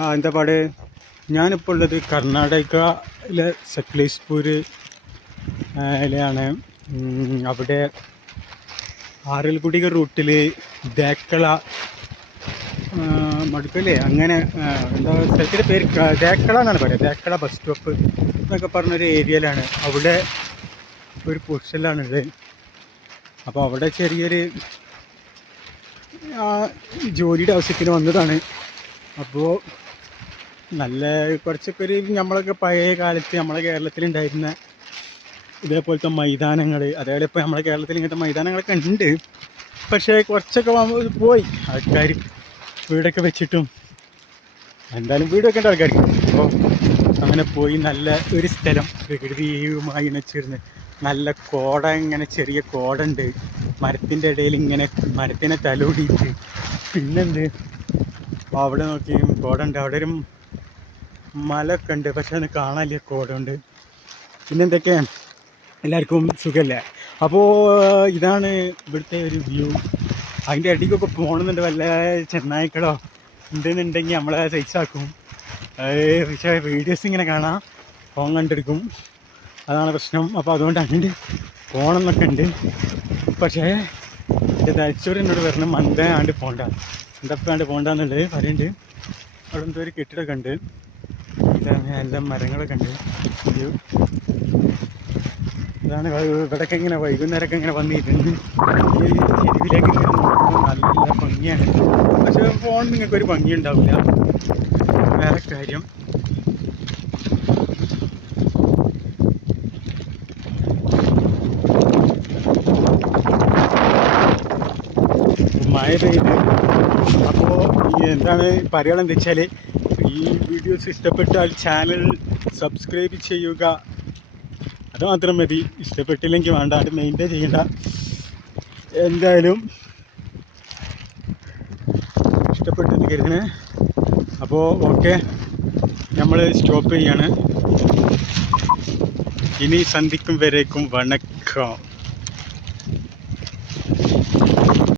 എന്താ പാട്. ഞാനിപ്പോൾ ഉള്ളത് കർണാടകയിലെ സക്ലേശ്പൂരിലാണ്. അവിടെ ആറൽഗുഡിക റൂട്ടിൽ ദേക്കള മടുക്കല്ലേ അങ്ങനെ എന്താ സ്ഥലത്തിൻ്റെ പേര് ദേക്കള എന്നാണ് പറയുക. ദേക്കള ബസ് സ്റ്റോപ്പ് എന്നൊക്കെ പറഞ്ഞൊരു ഏരിയയിലാണ്. അവിടെ ഒരു പൊസിഷനിലാണുള്ളത്. അപ്പോൾ അവിടെ ചെറിയൊരു ജോലിയുടെ ആവശ്യത്തിന് വന്നതാണ്. അപ്പോൾ നല്ല കുറച്ചൊക്കെ ഒരു നമ്മളൊക്കെ പഴയ കാലത്ത് നമ്മളെ കേരളത്തിലുണ്ടായിരുന്ന ഇതേപോലത്തെ മൈതാനങ്ങൾ, അതേപോലെ ഇപ്പോൾ നമ്മളെ കേരളത്തിൽ ഇങ്ങനത്തെ മൈതാനങ്ങളൊക്കെ ഉണ്ട്. പക്ഷേ കുറച്ചൊക്കെ പോയി ആൾക്കാർ വീടൊക്കെ വെച്ചിട്ടും. എന്തായാലും വീട് വെക്കേണ്ട ആൾക്കാർക്ക്. അപ്പോൾ അങ്ങനെ പോയി നല്ല ഒരു സ്ഥലം പ്രകൃതിയുമായി ഇണച്ചിരുന്ന് നല്ല കോട, ഇങ്ങനെ ചെറിയ കോടുണ്ട് മരത്തിൻ്റെ ഇടയിൽ, ഇങ്ങനെ മരത്തിനെ തലോടിയിട്ട്. പിന്നെന്ത് അവിടെ നോക്കി കോടുണ്ട്, അവിടെ ഒരു മലയൊക്കെ ഉണ്ട്. പക്ഷെ അത് കാണാനില്ല, കോടുണ്ട്. പിന്നെന്തൊക്കെയാണ്, എല്ലാവർക്കും സുഖമല്ലേ? അപ്പോൾ ഇതാണ് ഇവിടുത്തെ ഒരു വ്യൂ. അതിൻ്റെ ഇടയ്ക്കൊക്കെ പോകണമെന്നുണ്ട്. വല്ല ചെന്നായ്ക്കളോ ഉണ്ടെന്നുണ്ടെങ്കിൽ നമ്മളെ സൈസാക്കും. പക്ഷേ വീഡിയോസ് ഇങ്ങനെ കാണാം, ഫോൺ കണ്ടെടുക്കും, അതാണ് പ്രശ്നം. അപ്പോൾ അതുകൊണ്ട് അങ്ങോട്ട് പോകണം എന്നൊക്കെ ഉണ്ട്. പക്ഷേ എൻ്റെ തലച്ചോറ് എന്നോട് പറഞ്ഞ് മന്ദാണ്ട് പോകണ്ട, എന്തപ്പാണ്ട് പോകണ്ടെന്നുള്ളത് പറയുന്നുണ്ട്. അവിടെ എന്തോ ഒരു കെട്ടിടമൊക്കെ ഉണ്ട്, എല്ലാം മരങ്ങളൊക്കെ ഉണ്ട്. ഇതാണ് ഇവിടെയൊക്കെ ഇങ്ങനെ വൈകുന്നേരമൊക്കെ ഇങ്ങനെ വന്നിട്ടുണ്ട്. ഈ ചെരുവിലേക്ക് ഇങ്ങനെ നോക്കുമ്പോൾ നല്ല ഭംഗിയാണ്. പക്ഷേ ഫോൺ നിങ്ങൾക്കൊരു ഭംഗി ഉണ്ടാവില്ല. വേറെ കാര്യം, മഴ പെയ്ത്. അപ്പോൾ എന്താണ് പറയുകയാണെന്ന് വെച്ചാൽ, ഈ വീഡിയോസ് ഇഷ്ടപ്പെട്ടാൽ ചാനൽ സബ്സ്ക്രൈബ് ചെയ്യുക. അത് മാത്രം മതി. ഇഷ്ടപ്പെട്ടില്ലെങ്കിൽ വേണ്ട, അത് മെയിൻറ്റെയിൻ ചെയ്യണ്ട. എന്തായാലും ഇഷ്ടപ്പെട്ടെന്ന് കരുതണേ. അപ്പോൾ ഓക്കെ, നമ്മൾ സ്റ്റോപ്പ് ചെയ്യാണ്. ഇനി സന്ധിക്കും വരേക്കും വണക്കം.